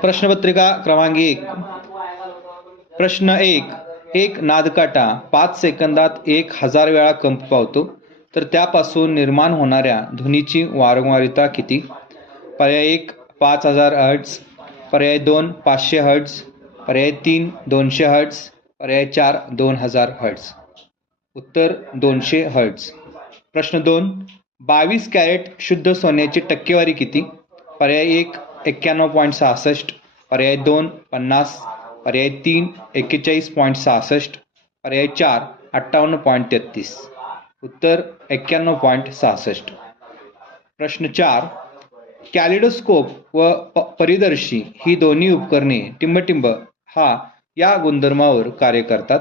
प्रश्नपत्रिका क्रमांक 1. प्रश्न 1. एक नादकाटा 5 सेकंदात 1000 वेळा कंप पावतो, तर त्यापासून निर्माण होणाऱ्या ध्वनीची वारंवारता किती? पर्याय 1 5000 हर्ट्झ, पर्याय 2 500 हर्ट्झ, पर्याय 3 200 हर्ट्झ, पर्याय 4 2000 हर्ट्झ. उत्तर 200 हर्ट्झ. प्रश्न 2. 22 कॅरेट शुद्ध सोन्याची टक्केवारी किती? पर्याय 1 91.66, पर्याय 2 50, पर्याय 3 41.66, पर्याय 4 58.33. उत्तर 91.66. प्रश्न 4. कॅलिडोस्कोप व परिदर्शी ही दोन्ही उपकरणे टिंबटिंब या गुणधर्मावर कार्य करतात.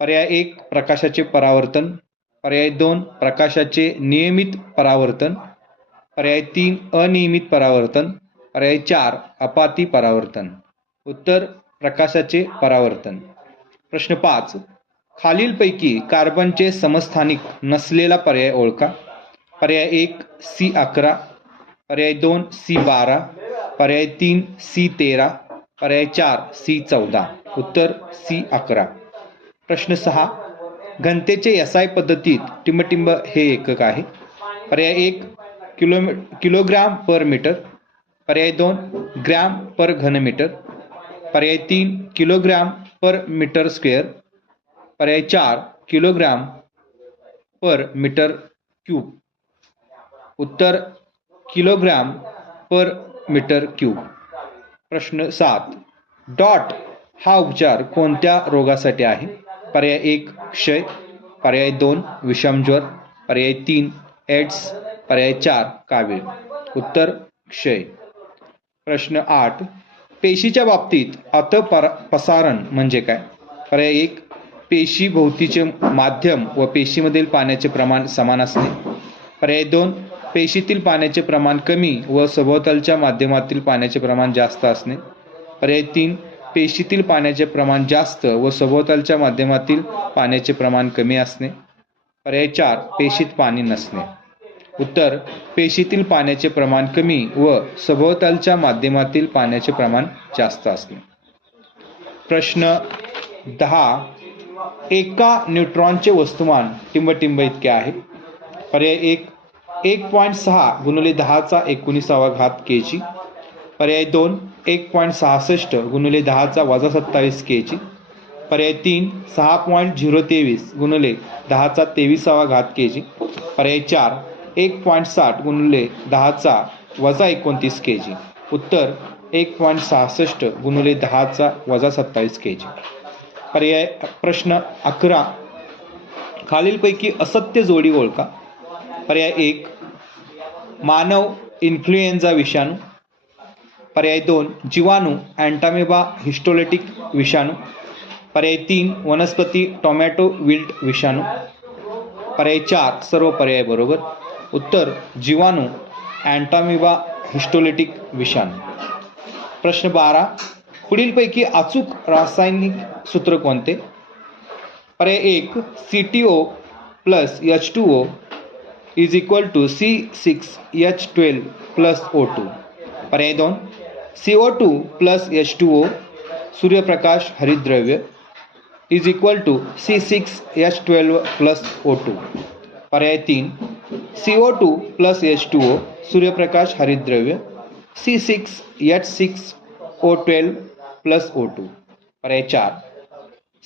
पर्याय 1 प्रकाशाचे परावर्तन, पर्याय 2 प्रकाशाचे नियमित परावर्तन, पर्याय 3 अनियमित परावर्तन, पर्याय 4 अपाती परावर्तन. उत्तर प्रकाशाचे परावर्तन. प्रश्न 5. खालीलपैकी कार्बनचे समस्थानिक नसलेला पर्याय ओळखा. पर्याय 1 C11, पर्याय 2 C12, पर्याय 3 C13, पर्याय 4 C14. उत्तर C11. प्रश्न 6. घनतेचे SI पद्धतीत टिंबटिंब हे एकक आहे. पर्याय 1 किलोग्राम पर मीटर, पर्याय 2 ग्रॅम पर घनमीटर, पर्याय 3 किलोग्राम पर मीटर स्क्वेअर, पर्याय 4 किलोग्राम पर मीटर क्यूब. उत्तर किलोग्राम पर मीटर क्यूब. प्रश्न 7. डॉट हा उपचार कोणत्या रोगासाठी आहे? पर्याय 1 क्षय, पर्याय 2 विषमज्वर, पर्याय 3 एड्स, पर्याय 4 कावीळ. उत्तर क्षय. प्रश्न 8. पेशीच्या बाबतीत अतःपसारण म्हणजे काय? पर्याय 1 पेशी भोवतीचे माध्यम व पेशीमधील पाण्याचे प्रमाण समान असणे, पर्याय 2 पेशीतील पाण्याचे प्रमाण कमी व सभोवतालच्या माध्यमातील पाण्याचे प्रमाण जास्त असणे, पर्याय 3 पेशीतील पाण्याचे प्रमाण जास्त व सभोवतालच्या माध्यमातील पाण्याचे प्रमाण कमी असणे, पर्याय 4 पेशीत पाणी नसणे. उत्तर पेशीतील पाण्याचे प्रमाण कमी व सभोवतालच्या माध्यमातील पाण्याचे प्रमाण जास्त असणे. प्रश्न 10. एका न्यूट्रॉनचे वस्तुमान टिंबटिंब इतके आहे. पर्याय 1 1.6 गुणिले 10⁻19 kg, पर्याय 2 1.66 गुणिले 10⁻27 kg, पर्याय 3 6.023 गुणिले 10⁻23 kg, पर्याय 4 1.60 गुणिले 10⁻29 kg. उत्तर 1.66 गुणिले 10⁻27 kg. पर्याय. प्रश्न 11. खालीलपैकी असत्य जोडी ओळखा. पर्याय 1 मानव इन्फ्लुएन्झा विषाणू, पर्याय 2 जीवाणू अँटामेबा हिस्टोलिटिक विषाणू, पर्याय 3 वनस्पती टोमॅटो विल्ट विषाणू, पर्याय 4 सर्व पर्याय बरोबर. उत्तर जीवाणू अँटामेबा हिस्टोलिटिक विषाणू. प्रश्न 12. पुढीलपैकी अचूक रासायनिक सूत्र कोणते? पर्याय 1 CTO + H2O = C6H12 + O2, पर्याय 2 CO2 + H2O सूर्यप्रकाश हरितद्रव्य = C6H12 + O2, पर्याय 3 CO2 + H2O सूर्यप्रकाश हरितद्रव्य C6H6O12 + O2, पर्याय 4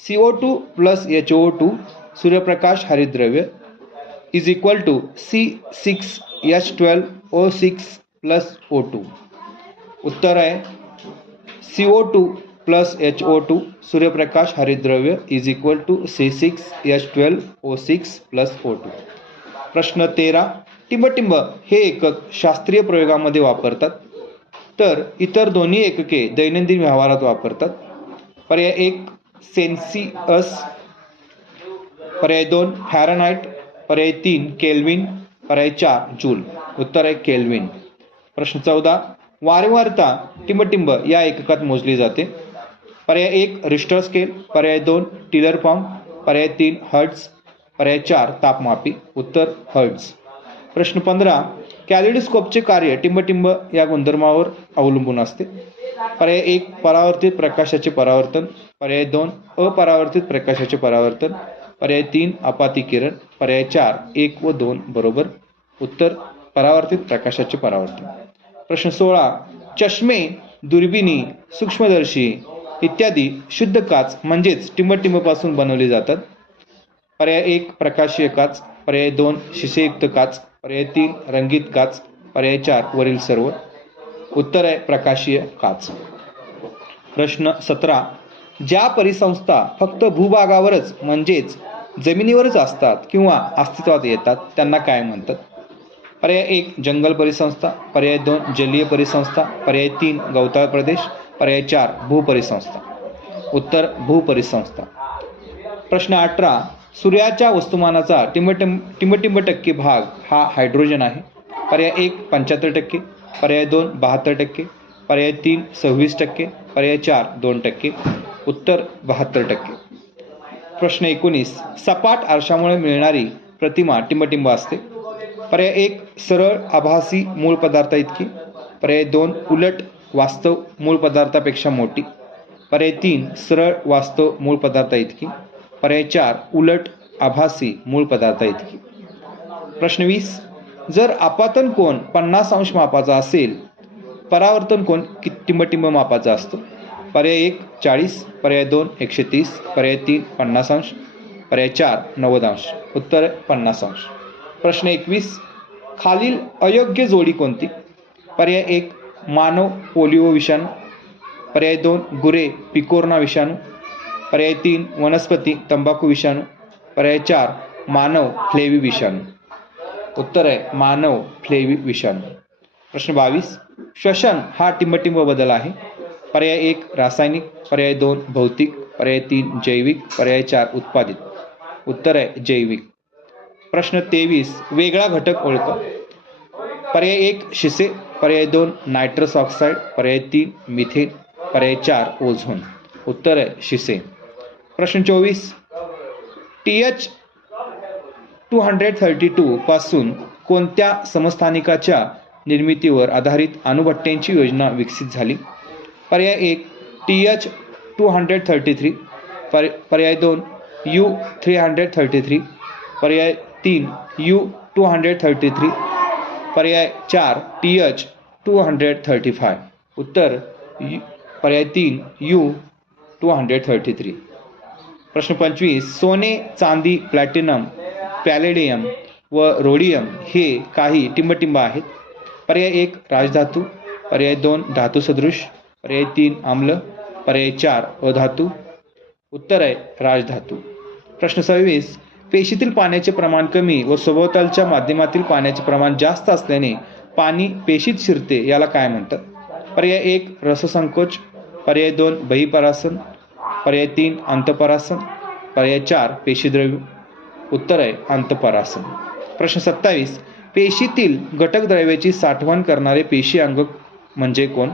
CO2 + HO2 सूर्यप्रकाश हरितद्रव्य = C6H12O6 + O2. उत्तर आहे CO2 + HO2 सूर्यप्रकाश हरितद्रव्य = C6H12O6 + O2. प्रश्न 13. टिंबटिंब हे एकक शास्त्रीय प्रयोगामध्ये वापरतात, तर इतर दोन्ही एकके दैनंदिन व्यवहारात वापरतात. पर्याय 1 सेल्सिअस, पर्याय 2 फॅरनहाइट, पर्याय 3 केल्विन, पर्याय 4 जूल. उत्तर आहे केल्विन. प्रश्न 14. वारंवारता टिंबटिंब या एककात मोजली जाते. पर्याय 1 रिश्टर स्केल, पर्याय 2 टिलर फॉर्म, पर्याय 3 हर्ट्झ, पर्याय 4 तापमापी. उत्तर हर्ट्झ. प्रश्न 15. कॅलिडोस्कोपचे कार्य टिंबटिंब या गुणधर्मावर अवलंबून असते. पर्याय 1 परावर्तित प्रकाशाचे परावर्तन, पर्याय 2 अपरावर्तित प्रकाशाचे परावर्तन, पर्याय 3 आपाती किरण, पर्याय 4 1 व 2 बरोबर. उत्तर परावर्तित प्रकाशाचे परावर्तन. प्रश्न 16 चष्मे, दुर्बिणी, सूक्ष्मदर्शी इत्यादी शुद्ध काच म्हणजेच टिंबटिंब पासून बनवले जातात. पर्याय 1 प्रकाशीय काच, पर्याय 2 शिसेयुक्त काच, पर्याय 3 रंगीत काच, पर्याय 4 वरील सर्व. उत्तर आहे प्रकाशीय काच. प्रश्न 17 ज्या परिसंस्था फक्त भूभागावरच म्हणजेच जमिनीवरच असतात किंवा अस्तित्वात येतात त्यांना काय म्हणतात. पर्याय 1 जंगल परिसंस्था, पर्याय 2 जलीय परिसंस्था, पर्याय 3 गवताळ प्रदेश, पर्याय 4 भूपरिसंस्था. उत्तर भूपरिसंस्था. प्रश्न 18 सूर्याच्या वस्तुमानाचा टिंबटिंब टक्के भाग हा हायड्रोजन आहे. पर्याय 1 75%, पर्याय 2 72%, पर्याय 3 26%, पर्याय 4 2%. उत्तर 72%. प्रश्न 19 सपाट आरशामुळे मिळणारी प्रतिमा टिंबटिंब असते. पर्याय 1 सरळ आभासी मूळ पदार्था इतकी, पर्याय 2 उलट वास्तव मूळ पदार्थापेक्षा मोठी, पर्याय 3 सरळ वास्तव मूळ पदार्था इतकी, पर्याय 4 उलट आभासी मूळ पदार्था इतकी. प्रश्न 20 जर आपातन कोन 50 अंश मापाचा असेल परावर्तन कोन टिंबटिंब मापाचा असतो. पर्याय 1 40, पर्याय 2 130, पर्याय 3 50 अंश, पर्याय 4 90 अंश. उत्तर 50 अंश. प्रश्न 21 खालील अयोग्य जोडी कोणती. पर्याय 1 मानव पोलिओ विषाणू, पर्याय 2 गुरे पिकोर्ना विषाणू, पर्याय 3 वनस्पती तंबाखू विषाणू, पर्याय 4 मानव फ्लेवी विषाणू. उत्तर आहे मानव फ्लेवी विषाणू. प्रश्न 22 श्वसन हा टिंबटिंब बदल आहे. पर्याय 1 रासायनिक, पर्याय 2 भौतिक, पर्याय 3 जैविक, पर्याय 4 उत्पादित. उत्तर आहे जैविक. प्रश्न 23 वेगळा घटक ओळखा. पर्याय 1 शिसे, पर्याय 2 नायट्रस ऑक्साईड, पर्याय 3 मिथेन, पर्याय 4 ओझोन. उत्तर आहे शिसे. प्रश्न 24 TH 232 पासून कोणत्या समस्थानिकाच्या निर्मितीवर आधारित अणुभट्ट्यांची योजना विकसित झाली. पर्याय 1 TH 233, पर्याय 2 U333, पर्याय 3 U233, पर्याय 4 TH 235. उत्तर पर्याय 3 U233. प्रश्न 25 सोने, चांदी, प्लॅटिनम, पॅलेडियम व रोडियम हे काही टिंबटिंब आहेत. पर्याय 1 राजधातू, पर्याय 2 धातू सदृश, पर्याय 3 आम्ल, पर्याय 4 अधातू. उत्तर आहे राजधातू. प्रश्न 26 पेशीतील पाण्याचे प्रमाण कमी व सभोवतालच्या माध्यमातील पाण्याचे प्रमाण जास्त असल्याने पाणी पेशीत शिरते याला काय म्हणतात. पर्याय 1 रससंकोच, पर्याय 2 बहिपरासन, पर्याय 3 अंतपरासन, पर्याय 4 पेशीद्रव्य. उत्तर आहे अंतपरासन. प्रश्न 27 पेशीतील घटक द्रव्याची साठवण करणारे पेशी अंग म्हणजे कोण.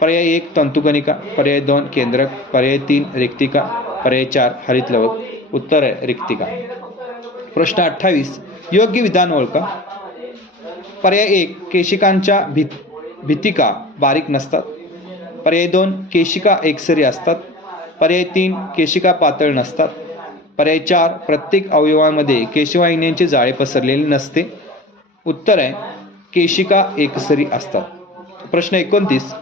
पर्याय 1 तंतुकणिका, पर्याय 2 केंद्रक, पर्याय 3 रिक्तिका, पर्याय 4 हरितलवक. उत्तर आहे रिक्तिका. प्रश्न 28 योग्य विधान ओळखा. पर्याय 1 केशिकांच्या भितिका बारीक नसतात, पर्याय 2 केशिका एकसरी असतात, पर्याय 3 केशिका पातळ नसतात, पर्याय 4 प्रत्येक अवयवामध्ये केशवाहिन्यांचे जाळे पसरलेले नसते. उत्तर आहे केशिका एकसरी असतात. प्रश्न 29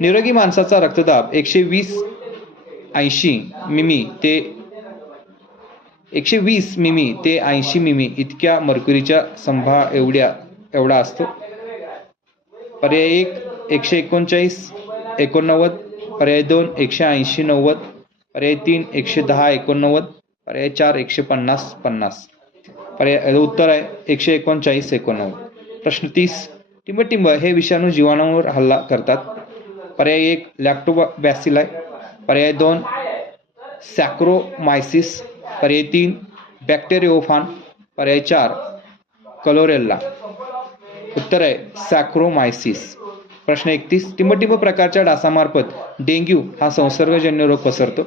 निरोगी माणसाचा रक्तदाब 120 मिमी ते 80 मिमी इतक्या मर्क्युरीच्या एवढा असतो. पर्याय 1 139 89, पर्याय 2 180 90, पर्याय 3 110 89, पर्याय 4 150 50. पर्याय उत्तर आहे 139 89. प्रश्न 30 टिंबटिंब हे विषाणू जीवाणूंवर हल्ला करतात. पर्याय 1 लॅक्टोबॅसिलाई, पर्याय 2 सॅक्रोमायसिस, पर्याय 3 बॅक्टेरिओफान, पर्याय 4 क्लोरेल्ला. उत्तर आहे सॅक्रोमायसिस. प्रश्न 31 टिंबटिंब प्रकारच्या डासामार्फत डेंग्यू हा संसर्गजन्य रोग पसरतो.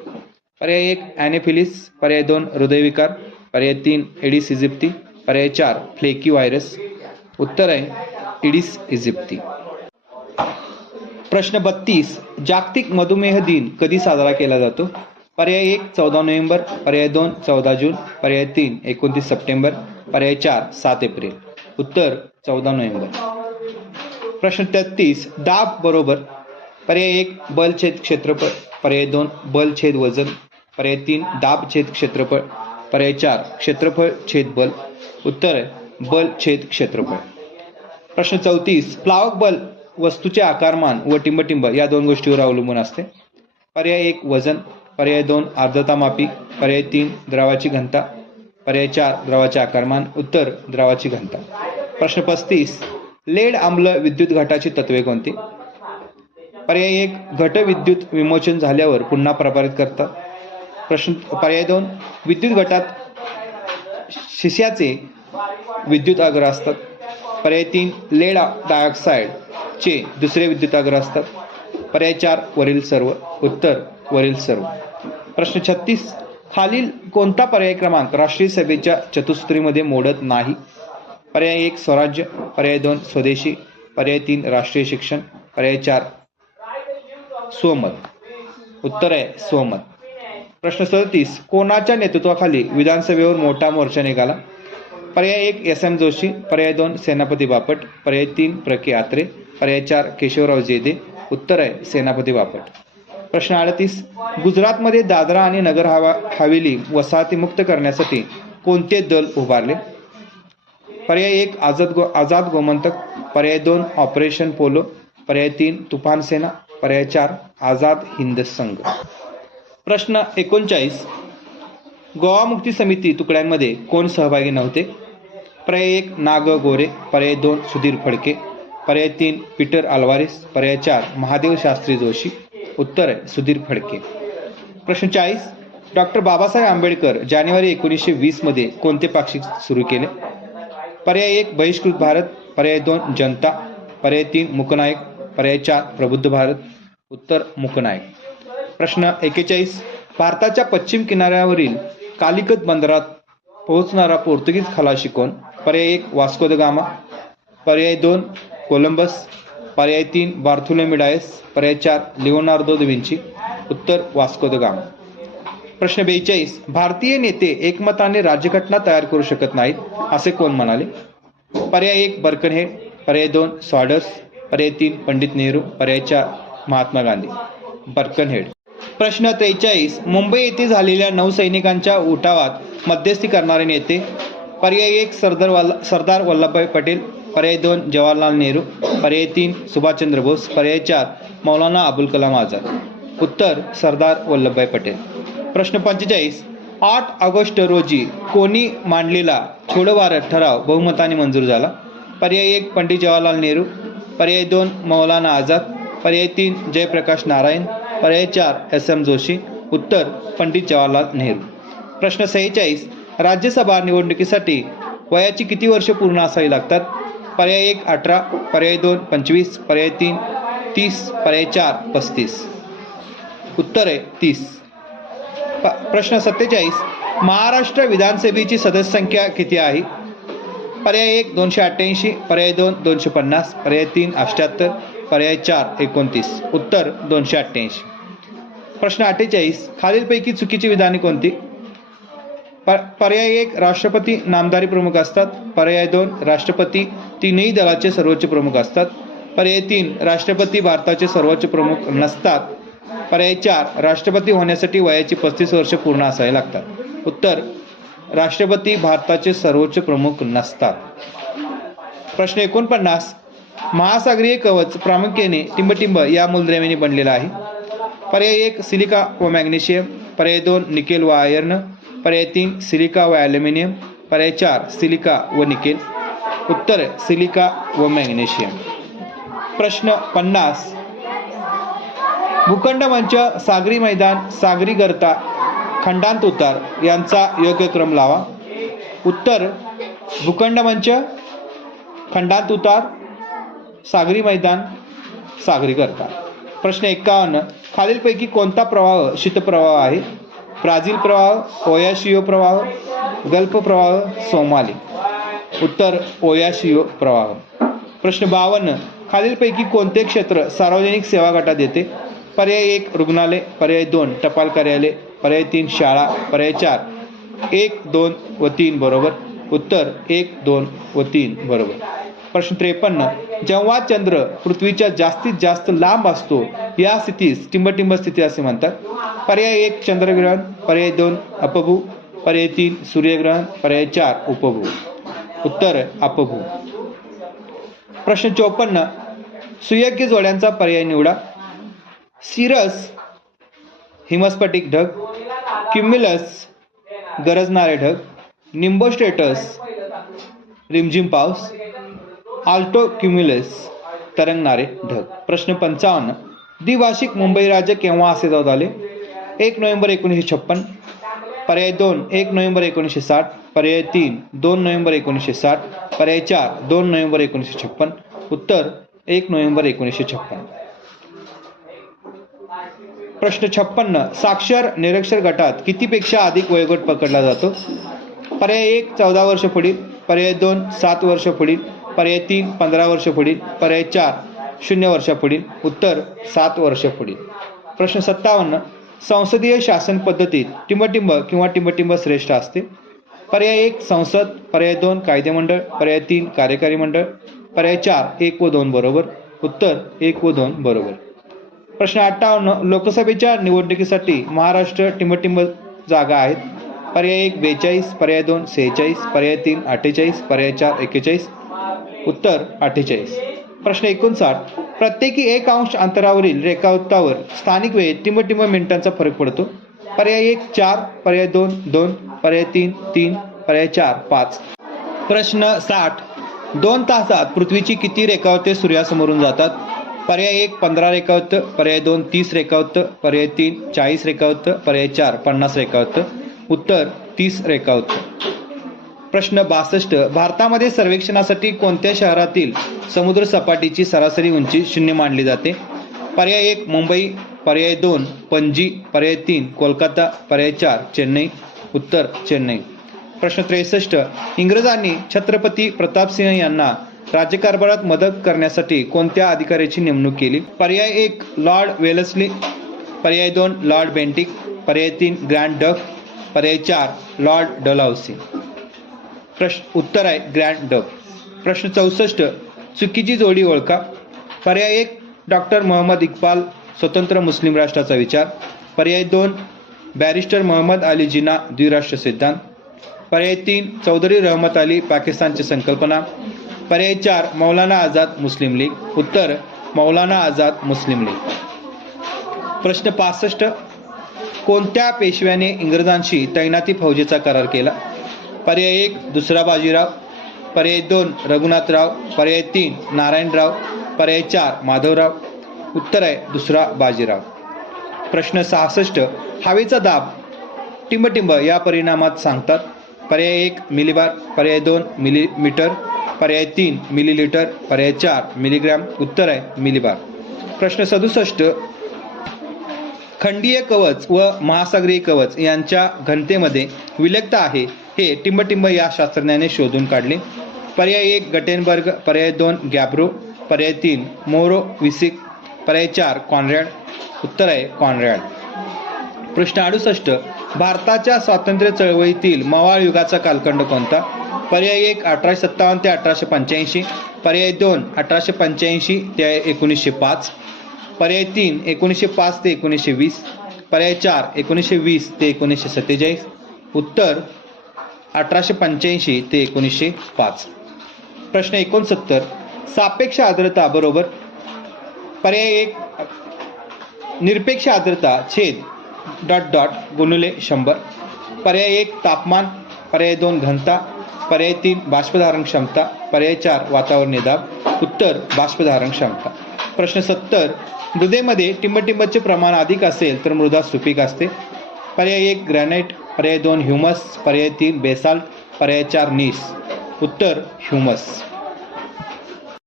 पर्याय 1 ॲनोफिलिस, पर्याय 2 हृदयविकार, पर्याय 3 एडिस इजिप्ती, पर्याय 4 फ्लेकी व्हायरस. उत्तर आहे इडिस इजिप्ती. प्रश्न 32. जागतिक मधुमेह दिन कधी साजरा केला जातो? पर्याय 1 14 नोव्हेंबर, पर्याय 2 14 जून, पर्याय 3 29 सप्टेंबर, पर्याय 4 7 एप्रिल. उत्तर 14 नोव्हेंबर. प्रश्न 33. दाब बरोबर. पर्याय 1 बल छेद क्षेत्रफळ, पर्याय 2 बल छेद वजन, पर्याय 3 दाब छेद क्षेत्रफळ, पर्याय 4 क्षेत्रफळ छेद बल. उत्तर आहे बल छेद क्षेत्रफळ. प्रश्न 34. प्लावक बल वस्तूचे आकारमान व टिंबटिंब या दोन गोष्टीवर अवलंबून असते. पर्याय 1 वजन, पर्याय 2 आर्द्रता मापी, पर्याय 3 द्रवाची घनता, पर्याय 4 द्रवाचे आकारमान. उत्तर द्रवाची घनता. प्रश्न 35. लेड आम्ल विद्युत घटाची तत्वे कोणती? पर्याय 1 घट विद्युत विमोचन झाल्यावर पुन्हा प्रभारित करतात. पर्याय 2 विद्युत घटात शिस्याचे विद्युत अग्र असतात. पर्याय 3 लेड डायऑक्साईड चे दुसरे विद्युत अग्र असतात. पर्याय 4 वरील सर्व. उत्तर वरील सर्व. प्रश्न 36. खालील कोणता पर्याय क्रमांक राष्ट्रीय सभेच्या चतुसूत्रीमध्ये मोडत नाही? पर्याय 1 स्वराज्य, पर्याय 2 स्वदेशी, पर्याय 3 राष्ट्रीय शिक्षण, पर्याय 4 स्वमत. उत्तर आहे स्वमत. प्रश्न 37. कोणाच्या नेतृत्वाखाली विधानसभेवर मोठा मोर्चा निघाला? पर्याय 1 एस.एम. जोशी, पर्याय 2 सेनापती बापट, पर्याय 3 प्र.के. आत्रे, पर्याय 4 केशवराव जेदे. उत्तर आहे सेनापती बापट. प्रश्न 38. गुजरातमध्ये दादरा आणि नगर हवेली वसाहती मुक्त करण्यासाठी कोणते दल उभारले? पर्याय 1 आझाद गोमंतक, पर्याय 2 ऑपरेशन पोलो, पर्याय 3 तुफान सेना, पर्याय 4 आझाद हिंद संघ. प्रश्न 39. गोवा मुक्ती समिती तुकड्यांमध्ये कोण सहभागी नव्हते? पर्याय 1 नाग गोरे, पर्याय 2 सुधीर फडके, पर्याय 3 पीटर अल्वारेस, पर्याय 4 महादेव शास्त्री जोशी. उत्तर आहे सुधीर फडके. प्रश्न 40. डॉक्टर बाबासाहेब आंबेडकर जानेवारी 1920 मध्ये कोणते पाक्षिक सुरू केले? पर्याय 1 बहिष्कृत भारत, पर्याय 2 जनता, पर्याय 3 मुकनायक, पर्याय 4 प्रबुद्ध भारत. उत्तर मुकनायक. प्रश्न 41. भारताच्या पश्चिम किनाऱ्यावरील कालिकत बंदरात पोहोचणारा पोर्तुगीज खलाशी कोण? पर्याय 1 वास्को द गामा, पर्याय 2 कोलंबस, पर्याय 3 बार्थोलोमेव डायस, पर्याय 4 लिओनार्दो द विंची. उत्तर वास्को द गामा. प्रश्न 42. भारतीय नेते एकमताने राज्यघटना तयार करू शकत नाहीत असे कोण म्हणाले? पर्याय 1 बर्कनहेड, पर्याय 2 सॉडर्स, पर्याय 3 पंडित नेहरू, पर्याय 4 महात्मा गांधी. बर्कनहेड. प्रश्न 43. मुंबई येथे झालेल्या नौसैनिकांच्या उठावात मध्यस्थी करणारे नेते? पर्याय 1 सरदार वल्लभभाई पटेल, पर्याय 2 जवाहरलाल नेहरू, पर्याय 3 सुभाषचंद्र बोस, पर्याय 4 मौलाना अबुल कलाम आझाद. उत्तर सरदार वल्लभभाई पटेल. प्रश्न 45. 8 ऑगस्ट रोजी कोणी मांडलेला छोडो भारत ठराव बहुमताने मंजूर झाला? पर्याय 1 पंडित जवाहरलाल नेहरू, पर्याय 2 मौलाना आझाद, पर्याय 3 जयप्रकाश नारायण, पर्याय 4 एस.एम. जोशी. उत्तर पंडित जवाहरलाल नेहरू. प्रश्न 46. राज्यसभा निवडणुकीसाठी वयाची किती वर्ष पूर्ण असावी लागतात? पर्याय 1 18, पर्याय 2 25, पर्याय 3 30, पर्याय 4 35. उत्तर आहे 30. प्रश्न 47. महाराष्ट्र विधानसभेची सदस्य संख्या किती आहे? पर्याय 1 288, पर्याय 2 250, पर्याय 3 78, पर्याय 4 29. उत्तर 288. प्रश्न 48. खालीलपैकी चुकीची विधाने कोणती? पर्याय 1 राष्ट्रपती नामधारी प्रमुख असतात, पर्याय 2 राष्ट्रपती तीनही दलाचे सर्वोच्च प्रमुख असतात, पर्याय 3 राष्ट्रपती भारताचे सर्वोच्च प्रमुख नसतात, पर्याय 4 राष्ट्रपती होण्यासाठी वयाची 35 वर्ष पूर्ण असावी लागतात. उत्तर राष्ट्रपती भारताचे सर्वोच्च प्रमुख नसतात. प्रश्न 49. महासागरीय कवच प्रामुख्याने टिंबटिंब या मूलद्रव्याने बनलेला आहे. पर्याय 1 सिलिका व मॅग्नेशियम, पर्याय 2 निकेल व आयर्न, पर्याय 3 सिलिका व ॲल्युमिनियम, पर्याय 4 सिलिका व निकेल. उत्तर सिलिका व मॅग्नेशियम. प्रश्न 50. भूखंड मंच, सागरी मैदान, सागरी गर्ता, खंडांत उतार यांचा योग्य क्रम लावा. उत्तर भूखंड मंच, खंडांत उतार, सागरी मैदान, सागरी गर्ता. प्रश्न 51. खालीलपैकी कोणता प्रवाह शीतप्रवाह आहे? ब्राझील प्रवाह, ओयाशियो प्रवाह, गल्फ प्रवाह, सोमाली. उत्तर ओयाशियो प्रवाह. प्रश्न 52. खालीलपैकी कोणते क्षेत्र सार्वजनिक सेवा गटात येते? पर्याय 1 रुग्णालय, पर्याय 2 टपाल कार्यालय, पर्याय 3 शाळा, पर्याय 4 1, 2 व 3 बरोबर. उत्तर 1, 2 व 3 बरोबर. प्रश्न 53. जेव्हा चंद्र पृथ्वीच्या जास्तीत जास्त लांब असतो या स्थितीस टिंबटिंब स्थिती असे म्हणतात. पर्याय 1 चंद्रग्रहण, पर्याय 2 अपभू, पर्याय 3 सूर्यग्रहण, पर्याय 4 उपभू. उत्तर अपभू. प्रश्न 54. सुयोग्य जोड्यांचा पर्याय निवडा. सिरस हिमस्फटिक ढग, क्युम्युलस गरजणारे ढग, निम्बोस्ट्रेटस रिमझिम पाऊस, आल्टो क्युम्युलस तरंगणारे ढग. प्रश्न 55. द्विभाषिक मुंबई राज्य केव्हा अस्तित्वात आले? 1 नोव्हेंबर 1956, पर्याय 2 1 नोव्हेंबर 1960, पर्याय 3 2 नोव्हेंबर 1960, पर्याय 4 2 नोव्हेंबर 1956. उत्तर 1 नोव्हेंबर 1956. प्रश्न 56. साक्षर निरक्षर गटात कितीपेक्षा अधिक वयोगट पकडला जातो? पर्याय 1 14 वर्ष पुढील, पर्याय 2 7 वर्ष पुढील, पर्याय 3 15 वर्ष पुढील, पर्याय 4 0 वर्ष पुढील. उत्तर 7 वर्ष पुढील. प्रश्न 57. संसदीय शासन पद्धतीत टिंबटिंब किंवा टिंबटिंब श्रेष्ठ असते? पर्याय 1 संसद, पर्याय 2 कायदेमंडळ, पर्याय 3 कार्यकारी मंडळ, पर्याय 4 1 व 2 बरोबर. उत्तर 1 व 2 बरोबर. प्रश्न 58. लोकसभेच्या निवडणुकीसाठी महाराष्ट्र टिंबटिंब जागा आहेत. पर्याय 1 42, पर्याय 2 46, पर्याय 3 48, पर्याय 4 41. उत्तर 48. प्रश्न 59. प्रत्येकी 1 अंश अंतरावरील रेखावृत्तावर स्थानिक वेळेत टिंबटिंब मिनिटांचा फरक पडतो. पर्याय 1 4, पर्याय 2 2, पर्याय 3 3, पर्याय 4 5. प्रश्न 60. 2 तासात पृथ्वीची किती रेखावृत्ते सूर्यासमोरून जातात? पर्याय 1 15 रेखावृत्त, पर्याय 2 30 रेखावृत्त, पर्याय 3 40 रेखावृत्त, पर्याय 4 50 रेखावृत्त. उत्तर 30 रेखावृत्त. प्रश्न 62. भारतामध्ये सर्वेक्षणासाठी कोणत्या शहरातील समुद्र सपाटीची सरासरी उंची 0 मानली जाते? पर्याय 1 मुंबई, पर्याय 2 पणजी, पर्याय 3 कोलकाता, पर्याय 4 चेन्नई. उत्तर चेन्नई. प्रश्न 63. इंग्रजांनी छत्रपती प्रतापसिंह यांना राज्यकारभारात मदत करण्यासाठी कोणत्या अधिकाऱ्याची नेमणूक केली? पर्याय 1 लॉर्ड वेलस्ली, पर्याय 2 लॉर्ड बेंटिक, पर्याय 3 ग्रँड डफ, पर्याय 4 लॉर्ड डलहौसी. उत्तर आहे ग्रँड डफ. प्रश्न 64. चुकीची जोडी ओळखा. पर्याय 1 डॉक्टर मोहम्मद इक्बाल स्वतंत्र मुस्लिम राष्ट्राचा विचार, पर्याय 2 बॅरिस्टर मोहम्मद अली जिना द्विराष्ट्र सिद्धांत, पर्याय 3 चौधरी रहमत अली पाकिस्तानची संकल्पना, पर्याय 4 मौलाना आझाद मुस्लिम लीग. उत्तर मौलाना आझाद मुस्लिम लीग. प्रश्न 65. कोणत्या पेशव्याने इंग्रजांशी तैनाती फौजेचा करार केला? पर्याय 1 दुसरा बाजीराव, पर्याय 2 रघुनाथराव, पर्याय 3 नारायणराव, पर्याय 4 माधवराव. उत्तर आहे दुसरा बाजीराव. प्रश्न 66. हवेचा दाब टिंबटिंब या परिणामात सांगतात. पर्याय 1 मिलीबार, पर्याय 2 मिलीमीटर, पर्याय 3 मिलीलिटर, पर्याय 4 मिलीग्रॅम. उत्तर आहे मिलीबार. प्रश्न 67. खंडीय कवच व महासागरीय कवच यांच्या घनतेमध्ये विलक्षणता आहे हे टिंबटिंब या शास्त्रज्ञाने शोधून काढले. पर्याय 1 गटेनबर्ग, पर्याय 2 गॅब्रो, पर्याय 3 मोरोविसिक, पर्याय 4 कॉन्रॅड. उत्तर आहे कॉन्रॅड. प्रश्न 68. भारताच्या स्वातंत्र्य चळवळीतील मवाळ युगाचा कालखंड कोणता? पर्याय 1 1857 ते 1885, पर्याय 2 1885 ते 1905, पर्याय 3 1905 ते 1920, पर्याय 4 1920 ते 1947. उत्तर 1885 ते 1905. प्रश्न 69. सापेक्ष आर्द्रता बरोबर. पर्याय 1 निरपेक्ष आर्द्रता छेद ... गुणिले 100, पर्याय 1 तापमान, पर्याय 2 घनता, पर्याय 3 बाष्पधारण क्षमता, पर्याय 4 वातावरणीय दाब. उत्तर बाष्पधारण क्षमता. प्रश्न 70. मृदेमध्ये टिंबटिंबचे प्रमाण अधिक असेल तर मृदा सुपीक असते. पर्याय 1 ग्रॅनाइट, पर्याय 2 ह्युमस, पर्याय 3 बेसाल्ट, पर्याय 4 नीस. उत्तर ह्युमस.